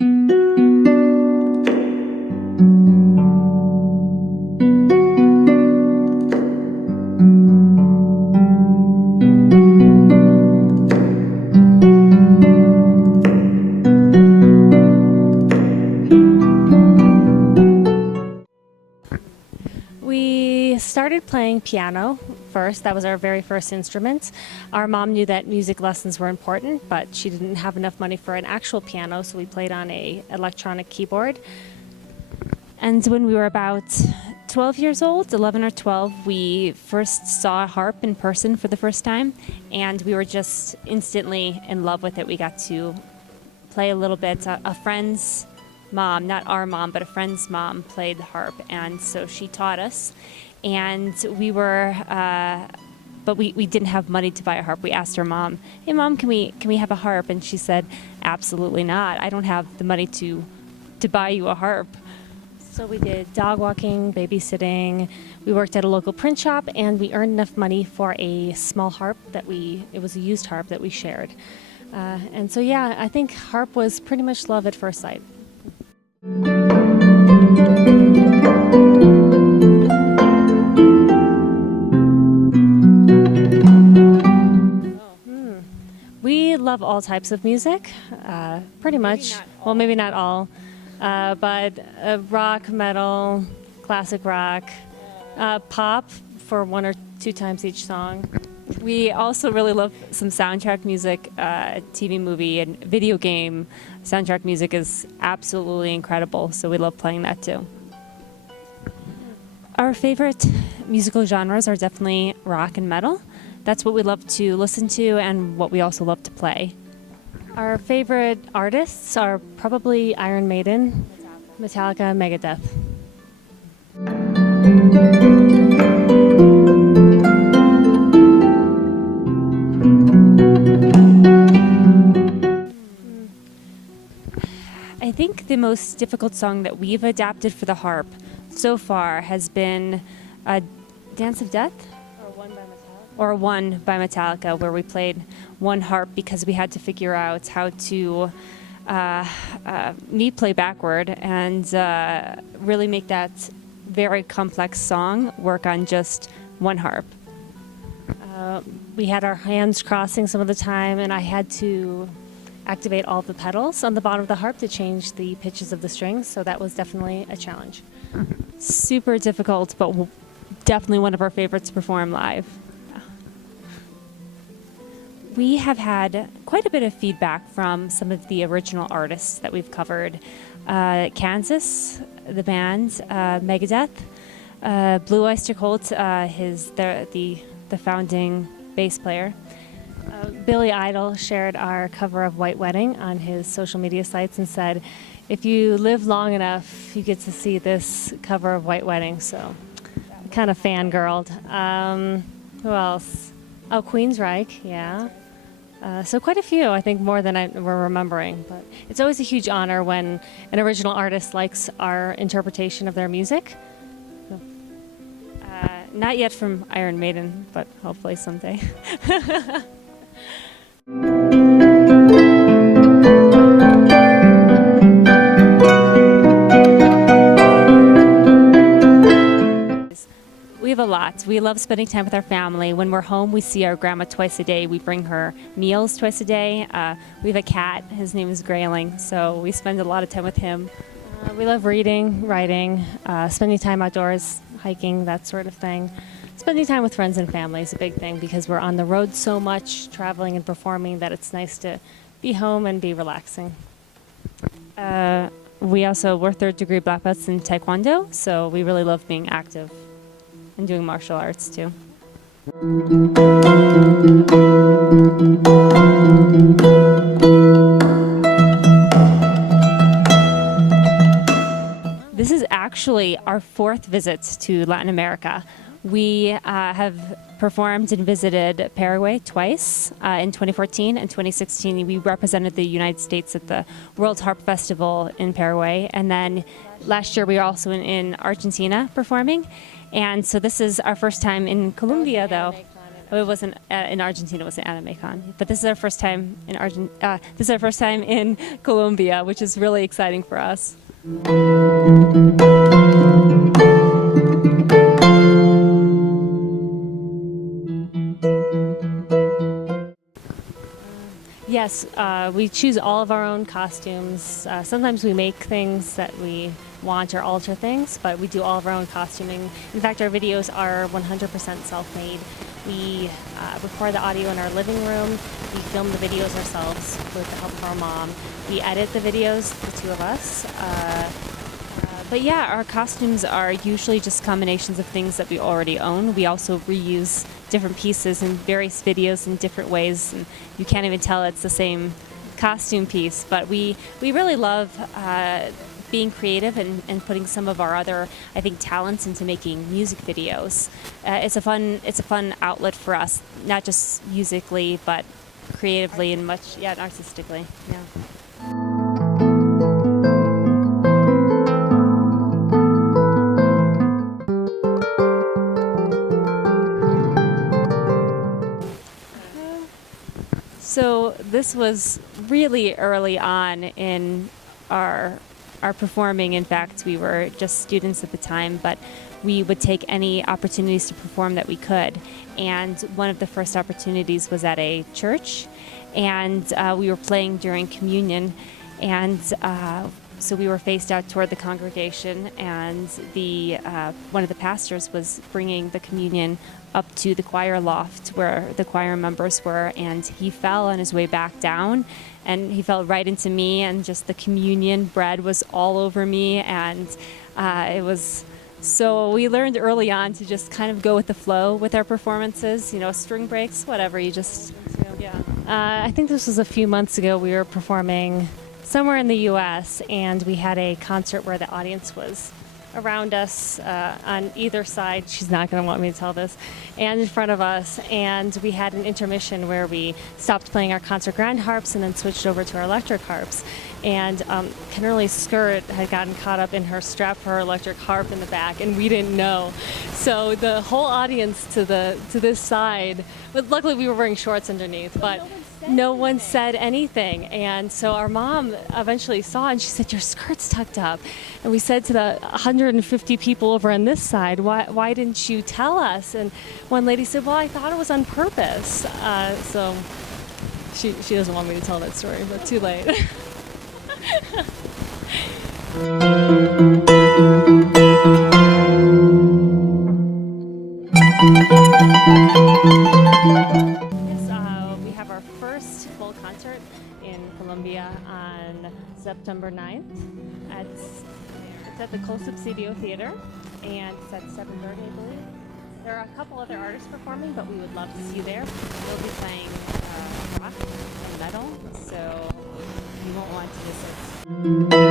We started playing piano first. That was our very first instrument. Our mom knew that music lessons were important, but she didn't have enough money for an actual piano, so we played on an electronic keyboard. And when we were about 12 years old, 11 or 12, we first saw a harp in person for the first time, and we were just instantly in love with it. We got to play a little bit. A friend's mom, not our mom, but a friend's mom played the harp, and so she taught us. And we were, but we didn't have money to buy a harp. We asked our mom, "Hey, Mom, can we have a harp?" And she said, "Absolutely not. I don't have the money to buy you a harp." So we did dog walking, babysitting. We worked at a local print shop, and we earned enough money for a small harp it was a used harp that we shared. And so, yeah, I think harp was pretty much love at first sight. We love all types of music, pretty much. Well, maybe not all, but rock, metal, classic rock, pop for 1 or 2 times each song. We also really love some soundtrack music. TV, movie, and video game soundtrack music is absolutely incredible, so we love playing that too. Our favorite musical genres are definitely rock and metal. That's what we love to listen to and what we also love to play. Our favorite artists are probably Iron Maiden, Metallica, Megadeth. I think the most difficult song that we've adapted for the harp so far has been Dance of Death? Or One by Metallica, where we played one harp because we had to figure out how to me play backward and really make that very complex song work on just one harp. We had our hands crossing some of the time, and I had to activate all the pedals on the bottom of the harp to change the pitches of the strings, so that was definitely a challenge. Super difficult, but definitely one of our favorites to perform live. We have had quite a bit of feedback from some of the original artists that we've covered. Kansas, the band, Megadeth, Blue Oyster Cult, the founding bass player. Billy Idol shared our cover of White Wedding on his social media sites and said, "If you live long enough, you get to see this cover of White Wedding." So kind of fangirled. Who else? Oh, Queensryche, yeah. So quite a few, I think more than we're remembering. But it's always a huge honor when an original artist likes our interpretation of their music. So, not yet from Iron Maiden, but hopefully someday. We have a lot. We love spending time with our family. When we're home, we see our grandma twice a day. We bring her meals twice a day. We have a cat. His name is Grayling, so we spend a lot of time with him. We love reading, writing, spending time outdoors, hiking, that sort of thing. Spending time with friends and family is a big thing because we're on the road so much, traveling and performing, that it's nice to be home and be relaxing. We're third-degree black belts in Taekwondo, so we really love being active and doing martial arts too. This is actually our 4th visit to Latin America. We have performed and visited Paraguay twice in 2014 and 2016. We represented the United States at the World Harp Festival in Paraguay. And then last year we were also in Argentina performing. And so this is our first time in Colombia, though. It wasn't in Argentina. It was an anime con, but this is our first time in this is our first time in Colombia, which is really exciting for us. Yes, we choose all of our own costumes. Sometimes we make things that we want or alter things, but we do all of our own costuming. In fact, our videos are 100% self-made. We record the audio in our living room. We film the videos ourselves with the help of our mom. We edit the videos, the two of us. But yeah, our costumes are usually just combinations of things that we already own. We also reuse different pieces in various videos in different ways, and you can't even tell it's the same costume piece. But we really love being creative and putting some of our other, I think, talents into making music videos. It's a fun outlet for us, not just musically, but creatively and artistically. Yeah. So this was really early on in our performing. In fact, we were just students at the time, but we would take any opportunities to perform that we could. And one of the first opportunities was at a church, and we were playing during communion, and so we were faced out toward the congregation, and one of the pastors was bringing the communion up to the choir loft where the choir members were, and he fell on his way back down, and he fell right into me, and just the communion bread was all over me, and so we learned early on to just kind of go with the flow with our performances, string breaks, whatever, I think this was a few months ago. We were performing somewhere in the U.S., and we had a concert where the audience was around us on either side. She's not going to want me to tell this. And in front of us. And we had an intermission where we stopped playing our concert grand harps and then switched over to our electric harps. And Kennerly's skirt had gotten caught up in her strap for her electric harp in the back, and we didn't know. So the whole audience to this side, but luckily we were wearing shorts underneath, but no one said anything. And so our mom eventually saw, and she said, "Your skirt's tucked up." And we said to the 150 people over on this side, why didn't you tell us? And one lady said, "Well, I thought it was on purpose." So she doesn't want me to tell that story, but too late. We have our first full concert in Colombia on September 9th. It's at the Col Subsidio Theater, and it's at 7:30, I believe. There are a couple other artists performing, but we would love to see you there. We'll be playing rock and metal, so you won't want to miss it.